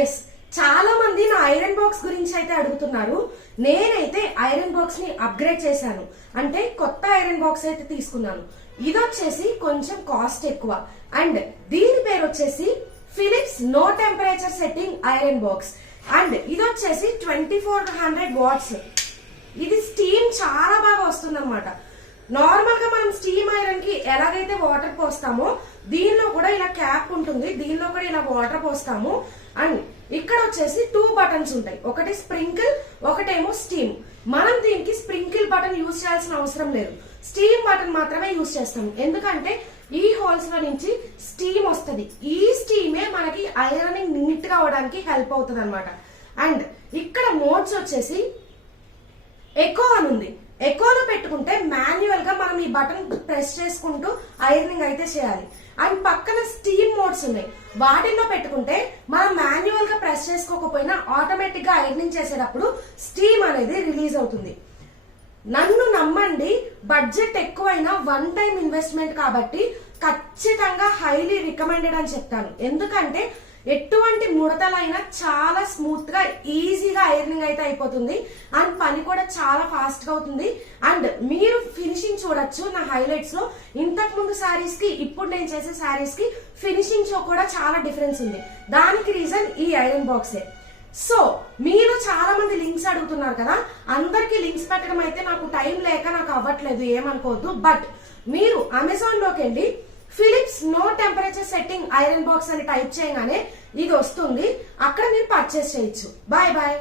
Yes, చాలా మంది నా ఐరన్ బాక్స్ గురించి అయితే అడుగుతున్నారు. నేనైతే ఐరన్ బాక్స్ ని అప్గ్రేడ్ చేశాను. అంటే కొత్త ఐరన్ బాక్స్ అయితే తీసుకున్నాను. ఇది వచ్చేసి కొంచెం కాస్ట్ ఎక్కువ అండ్ దీని పేరు వచ్చేసి Philips no temperature setting iron box and ఇది వచ్చేసి 2400 వాట్స్. ఇది స్టీమ్ చాలా బాగా వస్తుంది అనమాట. నార్మల్ గా మనం స్టీమ్ ఐరన్ కి ఎలాగైతే వాటర్ పోస్తామో దీనిలో కూడా ఇలా క్యాప్ ఉంటుంది, దీనిలో కూడా ఇలా వాటర్ పోస్తాము. అండ్ ఇక్కడ వచ్చేసి 2 బటన్స్ ఉంటాయి, ఒకటి స్ప్రింకిల్, ఒకటేమో స్టీమ్. మనం దీనికి స్ప్రింకిల్ బటన్ యూజ్ చేయాల్సిన అవసరం లేదు, స్టీమ్ బటన్ మాత్రమే యూజ్ చేస్తాం. ఎందుకంటే ఈ హోల్స్ లో నుంచి స్టీమ్ వస్తుంది. ఈ స్టీమే మనకి ఐరనింగ్ నీట్ గా అవడానికి హెల్ప్ అవుతుంది అనమాట. అండ్ ఇక్కడ మోడ్స్ వచ్చేసి ఎకో అని ఉంది. ఎకోలో పెట్టుకుంటే మాన్యువల్ గా మనం ఈ బటన్ ప్రెస్ చేసుకుంటూ ఐరనింగ్ అయితే చేయాలి. అండ్ పక్కన స్టీమ్ మోడ్స్ ఉన్నాయి, వాటిల్లో పెట్టుకుంటే మనం మాన్యువల్ గా ప్రెస్ చేసుకోకపోయినా ఆటోమేటిక్ గా ఐరనింగ్ చేసేటప్పుడు స్టీమ్ అనేది రిలీజ్ అవుతుంది. నన్ను నమ్మండి, బడ్జెట్ ఎక్కువైనా 1 టైం ఇన్వెస్ట్మెంట్ కాబట్టి ఖచ్చితంగా హైలీ రికమెండెడ్ అని చెప్తాను. ఎందుకంటే ఎటువంటి ముడతలైనా చాలా స్మూత్ గా ఈజీగా ఐరనింగ్ అయితే అయిపోతుంది అండ్ పని కూడా చాలా ఫాస్ట్ గా అవుతుంది. అండ్ మీరు ఫినిషింగ్ చూడొచ్చు నా హైలైట్స్ లో. ఇంతకు ముందు శారీస్ కి ఇప్పుడు నేను చేసే శారీస్ కి ఫినిషింగ్ లో కూడా చాలా డిఫరెన్స్ ఉంది. దానికి రీజన్ ఈ ఐరన్ బాక్సే. సో మీరు చాలా మంది లింక్స్ అడుగుతున్నారు కదా, అందరికి లింక్స్ పెట్టడం అయితే నాకు టైం లేక నాకు అవ్వట్లేదు, ఏమనుకోవద్దు. బట్ మీరు అమెజాన్ లోకి వెళ్ళి Philips no temperature setting iron box అని టైప్ చేయగానే ఇది వస్తుంది, అక్కడ మీరు పర్చేస్ చేయొచ్చు. Bye bye.